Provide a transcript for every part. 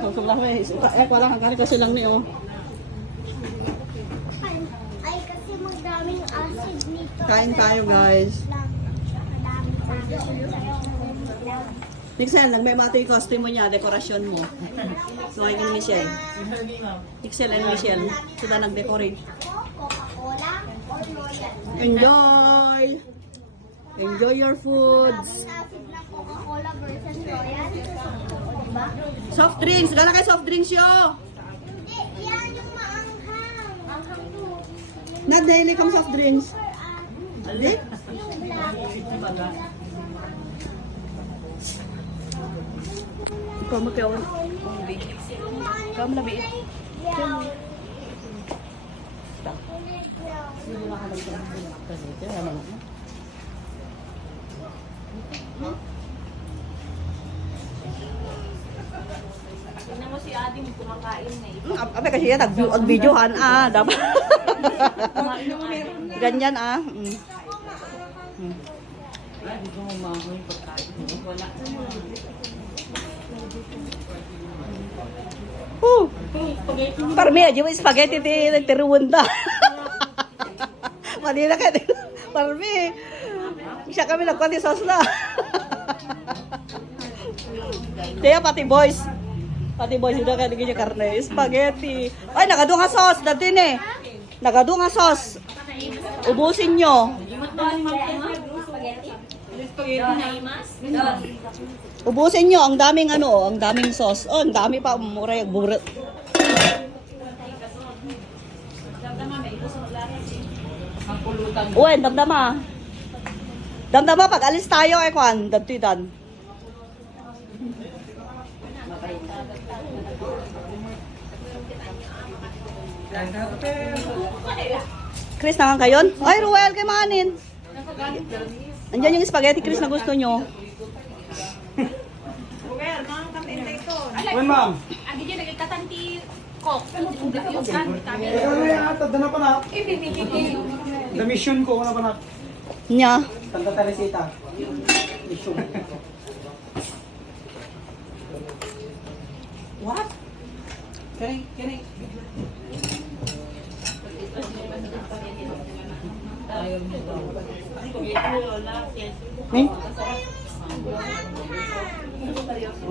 Sobrang may parang hanggang kasi lang niyo. Ay, kasi magdaming acid nito. Kain tayo, guys. Nixel, nagmay-mato yung costume mo niya, dekorasyon mo. So, ni Michelle. Nixel and Michelle, sila nag-decorate. Coca-Cola or Royal? Enjoy! Enjoy your foods. Daming acid na Coca-Cola versus Royal. Diba? Soft drinks! Gala kayo soft drinks yo! Hindi, yan yung maanghang. Maanghang to. Not daily kang soft drinks. Hindi? Yung black. Ikaw magkawan. Ikaw malabi. Yeah. Tingnan mo si Ate mo kumakain na eh. Ape kasi yan, nag-videohan dapat. Ganyan Parmi aja may spaghetti ti Rwanda. Manila ka din. Parmi. Siya kami nagkwati sauce na. Kaya pati boys. Pati boys udah kayak gini karne spaghetti. Ay nakadunga sauce dati ne. Nakadunga sauce. Ubusin nyo. Ubusin nyo, ang daming ang daming sauce. Oh, ang dami pa, mura yung buret. Uy, damdama. Damdama, pag alis tayo, kwan, dagtidan. Chris, nakakayon? Ay, Ruel, kay Manin. Andiyan yung spaghetti, Chris, na gusto nyo. Uy, ma'am. Agi dyan nagkakatanti ko. Yung kami. Dana pa na. The mission ko, ano pa na? Nya. Santa Teresita. Mission. What? Can I? Hmm?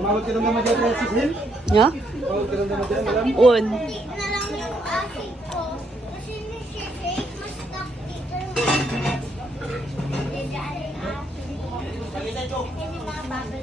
Umabot ka naman dito sa Sisil? Nya? Umabot ka naman dito, madam? Un. Hindi na lang yung acid ko. Kasi yung shake, mas stuck dito yung acid. Hindi dyan yung acid ko. Kasi mga bubble